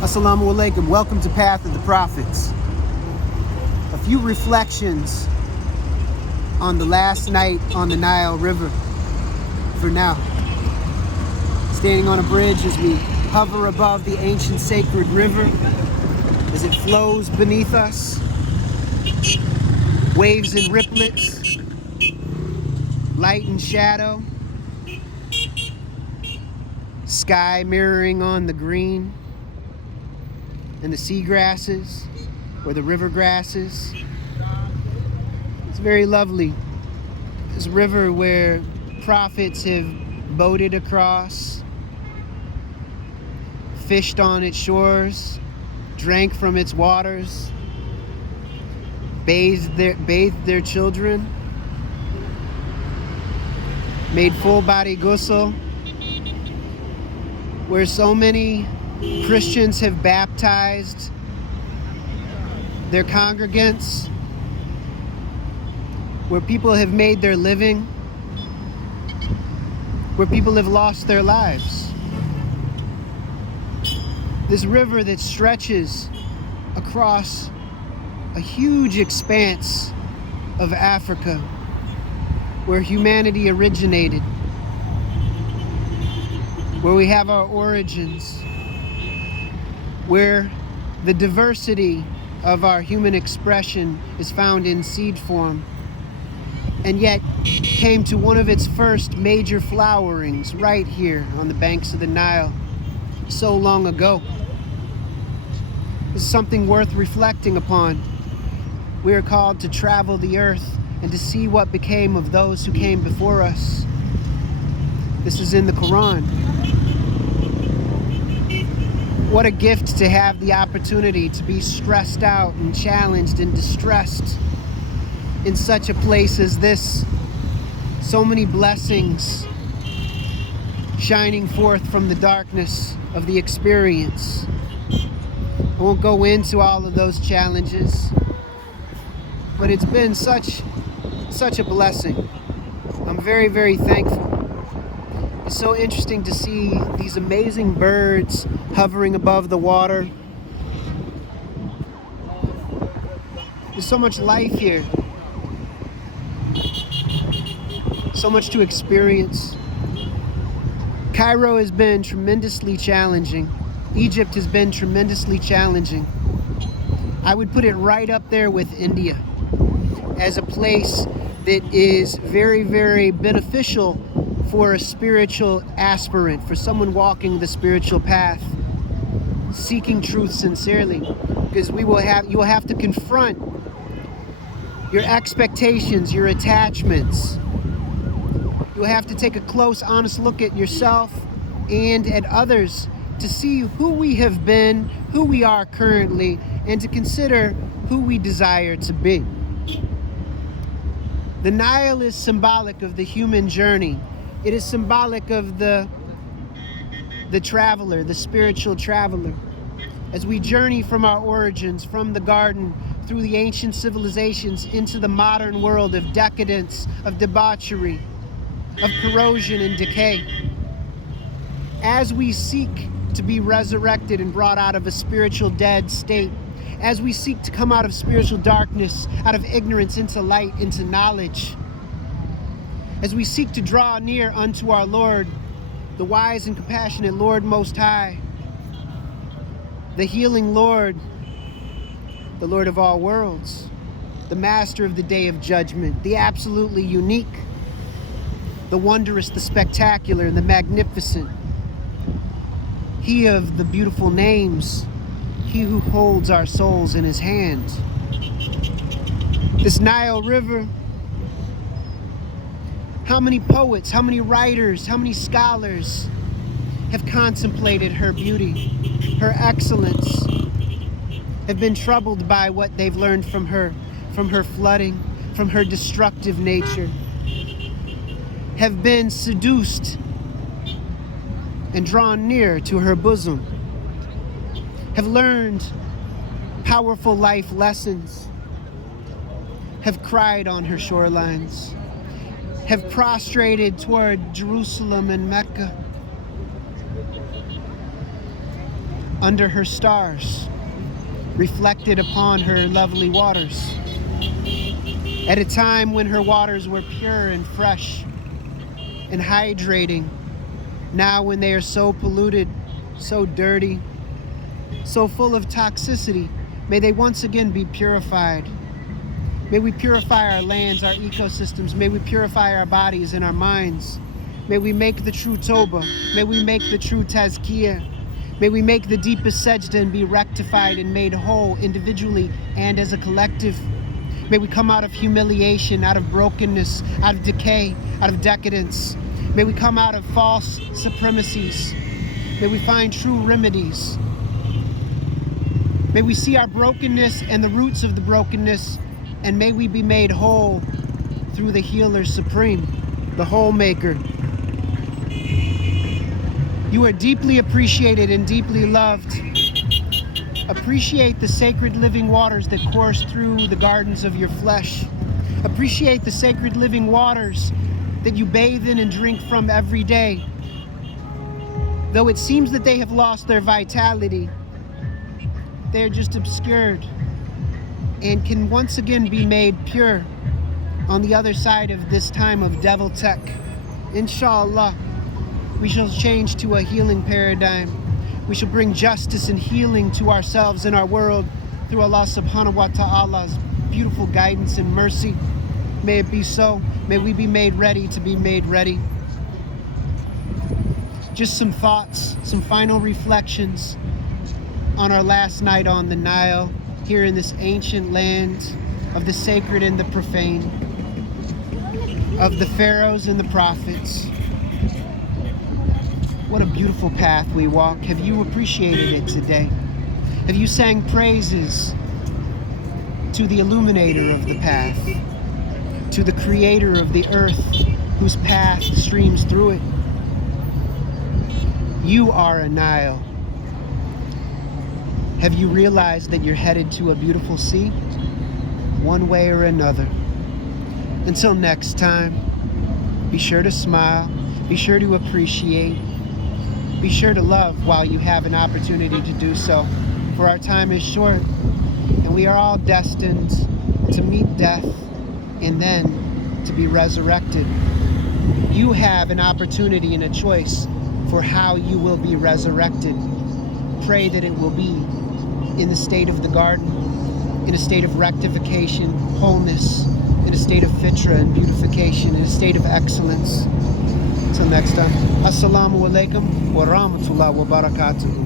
Assalamu alaikum. Welcome to Path of the Prophets. A few reflections on the last night on the Nile River for now. Standing on a bridge as we hover above the ancient sacred river as it flows beneath us. Waves and riplets, light and shadow, sky mirroring on the green and the seagrasses or the river grasses. It's very lovely. This river where prophets have boated across, fished on its shores, drank from its waters, bathed their children, made full body ghusl, where so many Christians have baptized their congregants, where people have made their living, where people have lost their lives. This river that stretches across a huge expanse of Africa, where humanity originated, where we have our origins, where the diversity of our human expression is found in seed form, and yet came to one of its first major flowerings right here on the banks of the Nile so long ago. This is something worth reflecting upon. We are called to travel the earth and to see what became of those who came before us. This is in the Quran. What a gift to have the opportunity to be stressed out and challenged and distressed in such a place as this. So many blessings shining forth from the darkness of the experience. I won't go into all of those challenges, but it's been such a blessing. I'm very, very thankful. It's so interesting to see these amazing birds hovering above the water. There's so much life here. So much to experience. Cairo has been tremendously challenging. Egypt has been tremendously challenging. I would put it right up there with India as a place that is very, very beneficial for a spiritual aspirant, for someone walking the spiritual path, seeking truth sincerely, because you will have to confront your expectations, your attachments. You will have to take a close, honest look at yourself and at others to see who we have been, who we are currently, and to consider who we desire to be. The Nile is symbolic of the human journey. It is symbolic of the traveler, the spiritual traveler. As we journey from our origins, from the garden, through the ancient civilizations, into the modern world of decadence, of debauchery, of corrosion and decay. As we seek to be resurrected and brought out of a spiritual dead state, as we seek to come out of spiritual darkness, out of ignorance into light, into knowledge, as we seek to draw near unto our Lord, the wise and compassionate Lord Most High, the healing Lord, the Lord of all worlds, the Master of the Day of Judgment, the absolutely unique, the wondrous, the spectacular, and the magnificent. He of the beautiful names, he who holds our souls in his hand. This Nile River, how many poets, how many writers, how many scholars have contemplated her beauty, her excellence, have been troubled by what they've learned from her flooding, from her destructive nature, have been seduced and drawn near to her bosom, have learned powerful life lessons, have cried on her shorelines, have prostrated toward Jerusalem and Mecca, under her stars, reflected upon her lovely waters. At a time when her waters were pure and fresh and hydrating, now when they are so polluted, so dirty, so full of toxicity, may they once again be purified. May we purify our lands, our ecosystems. May we purify our bodies and our minds. May we make the true Toba. May we make the true Tazkiyah. May we make the deepest sajda and be rectified and made whole individually and as a collective. May we come out of humiliation, out of brokenness, out of decay, out of decadence. May we come out of false supremacies. May we find true remedies. May we see our brokenness and the roots of the brokenness, and may we be made whole through the Healer Supreme, the Whole Maker. You are deeply appreciated and deeply loved. Appreciate the sacred living waters that course through the gardens of your flesh. Appreciate the sacred living waters that you bathe in and drink from every day. Though it seems that they have lost their vitality, they are just obscured and can once again be made pure on the other side of this time of devil tech. Inshallah, we shall change to a healing paradigm. We shall bring justice and healing to ourselves and our world through Allah subhanahu wa ta'ala's beautiful guidance and mercy. May it be so. May we be made ready to be made ready. Just some thoughts, some final reflections on our last night on the Nile, here in this ancient land of the sacred and the profane, of the pharaohs and the prophets. What a beautiful path we walk. Have you appreciated it today? Have you sang praises to the illuminator of the path, to the creator of the earth whose path streams through it? You are a Nile. Have you realized that you're headed to a beautiful sea? One way or another. Until next time, be sure to smile, be sure to appreciate, be sure to love while you have an opportunity to do so. For our time is short, and we are all destined to meet death and then to be resurrected. You have an opportunity and a choice for how you will be resurrected. Pray that it will be in the state of the garden, in a state of rectification, wholeness, in a state of fitra and beautification, in a state of excellence. Until next time, Assalamu alaikum wa rahmatullahi wa barakatuh.